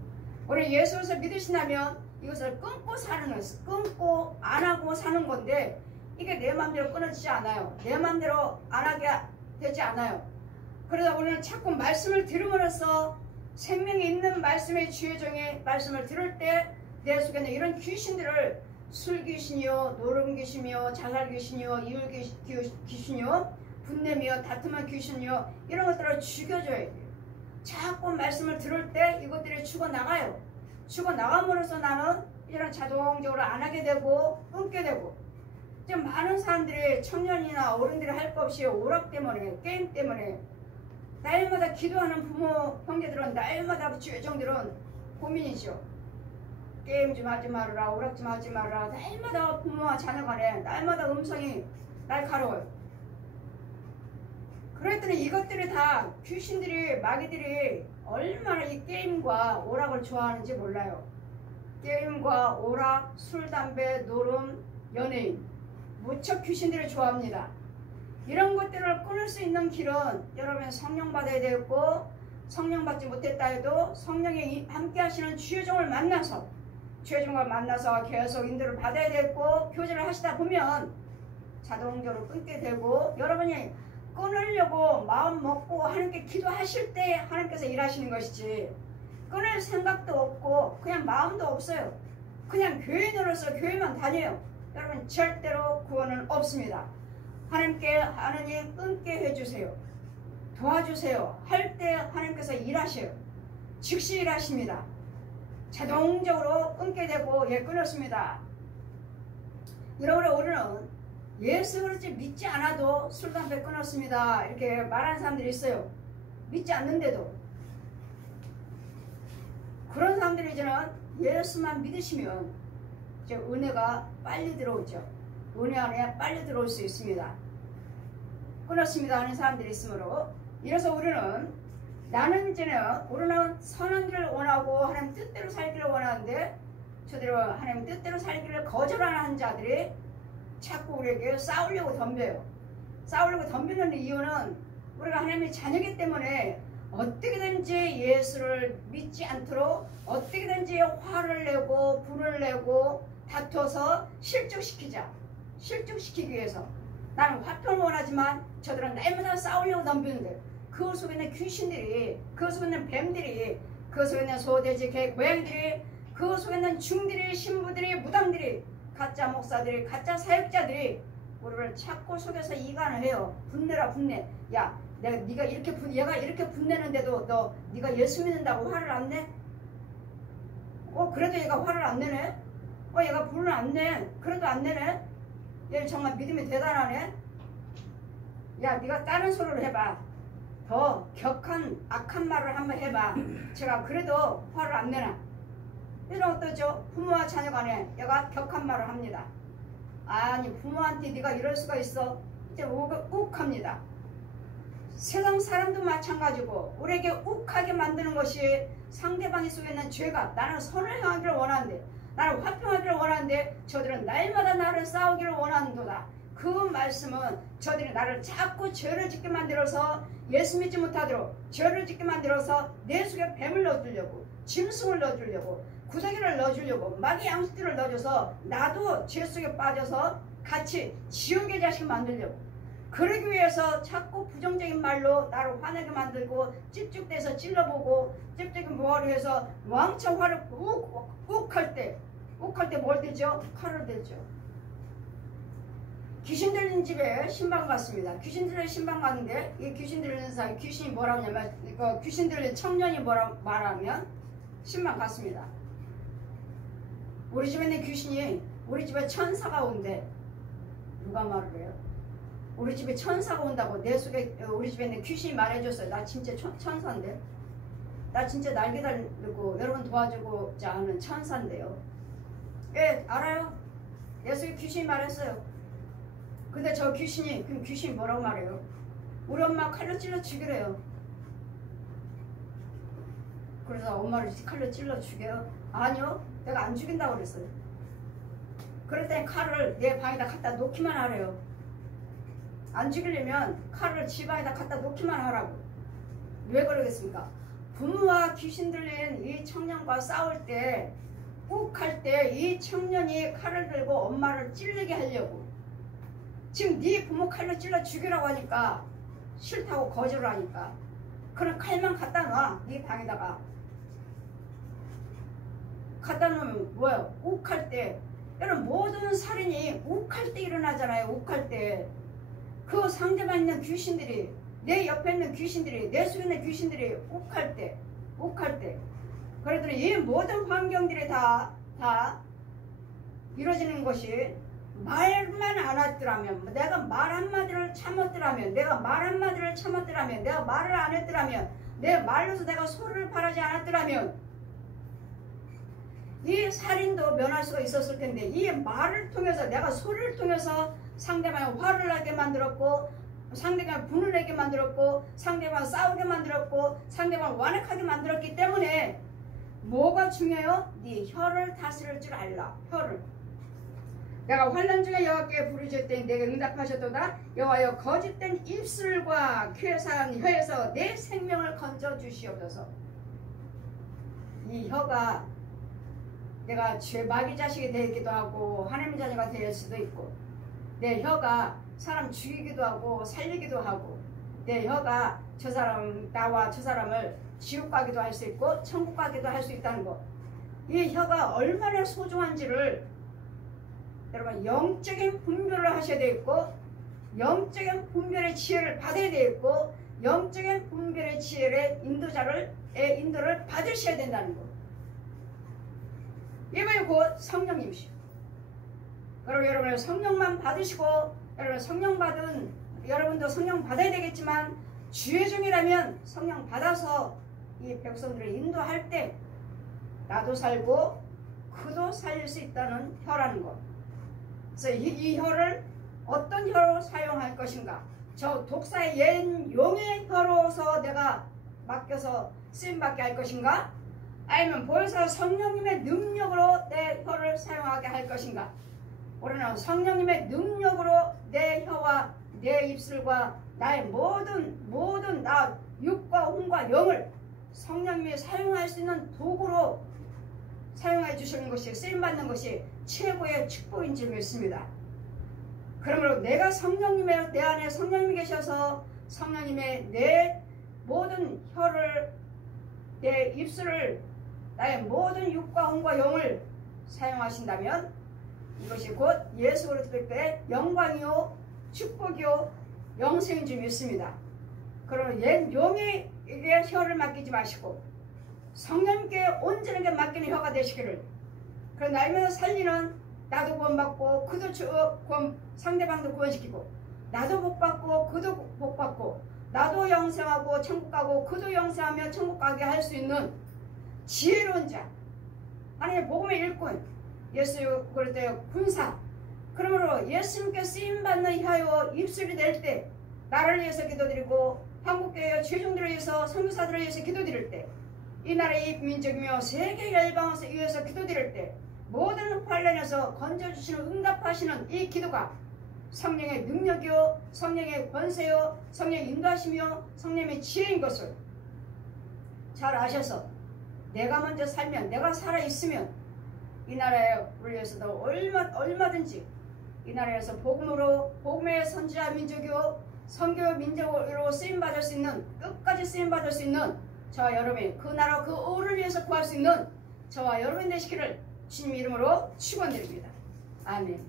우리 예수를 믿으신다면 이것을 끊고 사는 거예요. 끊고 안 하고 사는 건데 이게 내 마음대로 끊어지지 않아요. 내 마음대로 안 하게 되지 않아요. 그러다 우리는 자꾸 말씀을 들음으로써 생명이 있는 말씀의 주의 종의 말씀을 들을 때 내 속에는 이런 귀신들을 술 귀신이요 노름 귀신이요 자살 귀신이요 이율 귀신이요 분냄이요 다툼한 귀신이요 이런 것들을 죽여줘야 돼요. 자꾸 말씀을 들을 때 이것들이 죽어나가요. 죽어나감으로써 나는 이런 자동적으로 안 하게 되고 끊게 되고, 지금 많은 사람들이 청년이나 어른들이 할 것 없이 오락 때문에, 게임 때문에 날마다 기도하는 부모 형제들은, 날마다 주의종들은 고민이죠. 게임 좀 하지 말아라, 오락 좀 하지 말아라. 날마다 부모와 자녀 간에 날마다 음성이 날카로워요. 그랬더니 이것들이 다 귀신들이, 마귀들이 얼마나 이 게임과 오락을 좋아하는지 몰라요. 게임과 오락, 술, 담배, 노름, 연예인, 무척 귀신들이 좋아합니다. 이런 것들을 끊을 수 있는 길은 여러분 성령 받아야 되고, 성령 받지 못했다 해도 성령이 함께 하시는 주의 종을 만나서, 주의 종을 만나서 계속 인도를 받아야 되고, 교제를 하시다 보면 자동적으로 끊게 되고, 여러분이 끊으려고 마음 먹고 하나님께 기도하실 때 하나님께서 일하시는 것이지, 끊을 생각도 없고 그냥 마음도 없어요. 그냥 교인으로서 교회만 다녀요. 여러분 절대로 구원은 없습니다. 하나님께 하나님 끊게 해주세요. 도와주세요. 할 때 하나님께서 일하셔요. 즉시 일하십니다. 자동적으로 끊게 되고, 끊었습니다. 여러분, 우리는 예수 그렇지 믿지 않아도 술, 담배 끊었습니다 이렇게 말하는 사람들이 있어요. 믿지 않는데도. 그런 사람들이 이제는 예수만 믿으시면 이제 은혜가 빨리 들어오죠. 은혜 안에 빨리 들어올 수 있습니다. 끊었습니다 하는 사람들이 있으므로, 이래서 우리는, 나는 이제는 우리는 선한 길을 원하고 하나님 뜻대로 살기를 원하는데, 저대로 하나님 뜻대로 살기를 거절하는 자들이 자꾸 우리에게 싸우려고 덤벼요. 싸우려고 덤비는 이유는 우리가 하나님의 자녀이기 때문에 어떻게든지 예수를 믿지 않도록 어떻게든지 화를 내고 불을 내고 다투어서 실족시키기 위해서. 나는 화평을 원하지만 저들은 날마다 싸우려고 덤비는데, 그 속에 있는 귀신들이, 그 속에 있는 뱀들이, 그 속에 있는 소돼지, 개, 고양이들이, 그 속에 있는 중들이, 신부들이, 무당들이, 가짜 목사들이, 가짜 사역자들이 우리를 자꾸 속여서 이간을 해요. 분내라 분내. 야, 네가 이렇게 얘가 이렇게 분내는데도 네가 예수 믿는다고 화를 안 내? 그래도 얘가 화를 안 내네? 얘가 불을 안 내. 그래도 안 내네? 얘는 정말 믿음이 대단하네? 야, 네가 다른 소리를 해봐. 더 격한 악한 말을 한번 해봐. 제가 그래도 화를 안 내나? 이런 어떠죠? 부모와 자녀 간에 얘가 격한 말을 합니다. 아니, 부모한테 네가 이럴 수가 있어? 이제 욱합니다. 세상 사람도 마찬가지고 우리에게 욱하게 만드는 것이 상대방이 속에 있는 죄가, 나는 선을 행하기를 원하는데, 나는 화평하기를 원하는데 저들은 날마다 나를 싸우기를 원하는도다. 그 말씀은 저들이 나를 자꾸 죄를 짓게 만들어서 예수 믿지 못하도록, 죄를 짓게 만들어서 내 속에 뱀을 넣어주려고, 짐승을 넣어주려고, 구더기를 넣어주려고, 마귀 양식들을 넣어줘서 나도 죄 속에 빠져서 같이 지옥의 자식 만들려고, 그러기 위해서 자꾸 부정적인 말로 나를 화나게 만들고, 찝찝대서 찔러보고, 찝찝이 뭐하러 해서 왕창 화를 욱할 때 뭘 되죠? 칼을 들죠. 귀신 들린 집에 신방 갔습니다. 귀신 들린 신방 갔는데, 이 귀신 들린 사람, 귀신이 뭐라고 하냐면, 귀신 들린 청년이 뭐라고 말하면 신방 갔습니다. 우리 집에 있는 귀신이, 우리 집에 천사가 온대. 누가 말을 해요? 우리 집에 천사가 온다고 내 속에, 우리 집에 있는 귀신이 말해줬어요. 나 진짜 천사인데? 나 진짜 날개 달고 여러분 도와주고자 하는 천사인데요. 알아요. 내 속에 귀신이 말했어요. 근데 저 귀신이, 그럼 귀신이 뭐라고 말해요? 우리 엄마 칼로 찔러 죽이래요. 그래서 엄마를 칼로 찔러 죽여요? 아니요, 내가 안 죽인다고 그랬어요. 그랬더니 칼을 내 방에다 갖다 놓기만 하래요. 안 죽이려면 칼을 집 안에다 갖다 놓기만 하라고. 왜 그러겠습니까? 부모와 귀신 들린 이 청년과 싸울 때, 욱할 때 이 청년이 칼을 들고 엄마를 찔르게 하려고. 지금 네 부모 칼로 찔러 죽이라고 하니까 싫다고 거절을 하니까 그럼 칼만 갖다 놔. 네 방에다가 갖다 놓으면 뭐야? 욱할 때. 여러분, 모든 살인이 욱할 때 일어나잖아요. 욱할 때. 그 상대방 있는 귀신들이, 내 옆에 있는 귀신들이, 내 속에 있는 귀신들이 욱할 때. 그랬더니 이 모든 환경들이 다 이루어지는 것이 말만 안 했더라면, 내가 말 한마디를 참았더라면, 내가 말을 안 했더라면, 내 말로서 내가 소리를 바라지 않았더라면 이 살인도 면할 수가 있었을 텐데, 이 말을 통해서, 내가 소리를 통해서 상대방이 화를 나게 만들었고, 상대방이 분을 내게 만들었고, 상대방 싸우게 만들었고, 상대방 완악하게 만들었기 때문에 뭐가 중요해요? 네 혀를 다스릴 줄 알라. 혀를. 내가 환난 중에 여호와께 부르짖었더니 내게 응답하셨도다. 여호와여 거짓된 입술과 쾌사한 혀에서 내 생명을 건져 주시옵소서. 이 혀가 내가 마귀 자식이 되기도 하고 하나님 자녀가 될 수도 있고, 내 혀가 사람 죽이기도 하고 살리기도 하고, 내 혀가 나와 저 사람을 지옥 가기도 할 수 있고 천국 가기도 할 수 있다는 것. 이 혀가 얼마나 소중한지를 여러분 영적인 분별을 하셔야 되겠고, 영적인 분별의 지혜를 받아야 되겠고, 영적인 분별의 지혜의 인도를 받으셔야 된다는 것. 이분이 곧 성령님이시오. 그리고 여러분은 성령만 받으시고, 여러분도 성령 받아야 되겠지만, 주의 종이라면 성령 받아서 이 백성들을 인도할 때 나도 살고 그도 살릴 수 있다는 혀라는 것. 그래서 이 혀를 어떤 혀로 사용할 것인가? 저 독사의 옛 용의 혀로서 내가 맡겨서 쓰임받게 할 것인가? 아니면 보혜사 성령님의 능력으로 내 혀를 사용하게 할 것인가? 우리는 성령님의 능력으로 내 혀와 내 입술과 나의 모든 나 육과 혼과 영을 성령님이 사용할 수 있는 도구로 사용해 주시는 것이, 쓰임받는 것이 최고의 축복인 줄 믿습니다. 그러므로 내가 내 안에 성령님이 계셔서 성령님의 내 모든 혀를, 내 입술을, 나의 모든 육과 혼과 영을 사용하신다면 이것이 곧 예수 그리스도의 영광이요 축복이요 영생인 줄 믿습니다. 그러면 옛 용에게 혀를 맡기지 마시고 성령님께 온전하게 맡기는 혀가 되시기를. 그런 날면서 살리는, 나도 구원받고 그도 상대방도 구원시키고, 나도 복받고 그도 복받고, 나도 영생하고 천국 가고 그도 영생하며 천국 가게 할 수 있는 지혜로운 자, 하나님의 복음의 일꾼, 예수 그리스도의 군사. 그러므로 예수님께 쓰임받는 혀요 입술이 될 때, 나를 위해서 기도드리고 한국교회 최종들을 위해서 선교사들을 위해서 기도드릴 때, 이 나라의 민족이며 세계 열방에서 위해서 기도드릴 때, 모든 환난에서 건져주시는, 응답하시는 이 기도가 성령의 능력이요 성령의 권세요 성령의 인도하시며 성령의 지혜인 것을 잘 아셔서, 내가 먼저 살면, 내가 살아있으면 이 나라에 위해서도 얼마든지 이 나라에서 복음의 선지자 민족이요 선교 민족으로 쓰임받을 수 있는, 끝까지 쓰임받을 수 있는 저와 여러분이, 그 나라 그 의를 위해서 구할 수 있는 저와 여러분 되시기를 주님 이름으로 축원드립니다. 아멘.